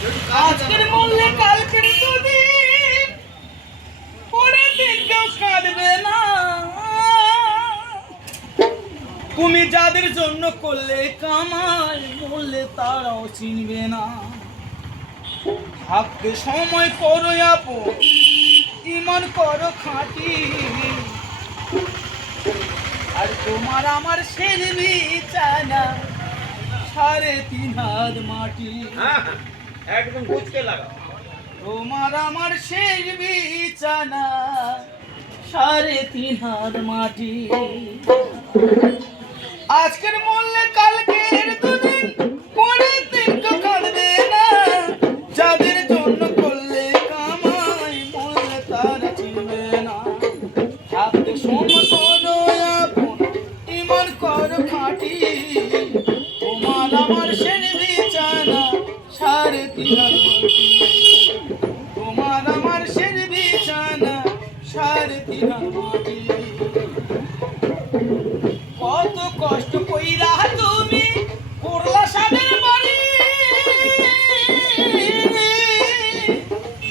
আজকের মূল্যে কালকের না। তুমি যাদের জন্য করলে কামাই মূল্যে তারাও চিনবে না। থাকতে সময় করো আপন ইমান করো খাঁটি। আর তোমার আমার শেষ বিছানা সাড়ে তিন হাত মাটি। হ্যাঁ হ্যাঁ, একদম গুছকে লাগাও। তোমার আমার শেষ বিছানা সাড়ে তিন হাত মাটি। আজকের কালকের দুদিন না জন্য করলে কামাই তারা চিনবে না। তোমার আমার শেষ তোমার আমার শের বিছানা মাটি কত কষ্ট কইরা তুমি করলা সাদের বাড়ি।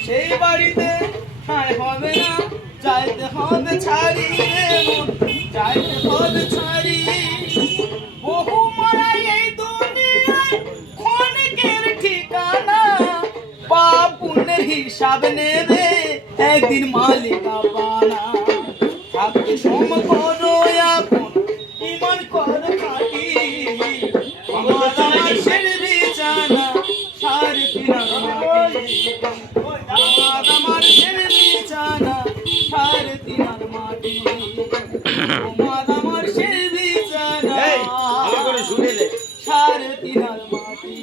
সেই বাড়িতে ঠাঁই হবে না, যাইতে হবে ছাড়ি রে হিসাব নেবে একদিন মালিক পানা থাকতে সোম করো আপন ইমান কর কাটি আমার আশের বিছানা সার কিনা আমার আমার শের বিছানা সার কিনার মাটি। তোমার আমার শের বিছানা সার কিনার মাটি।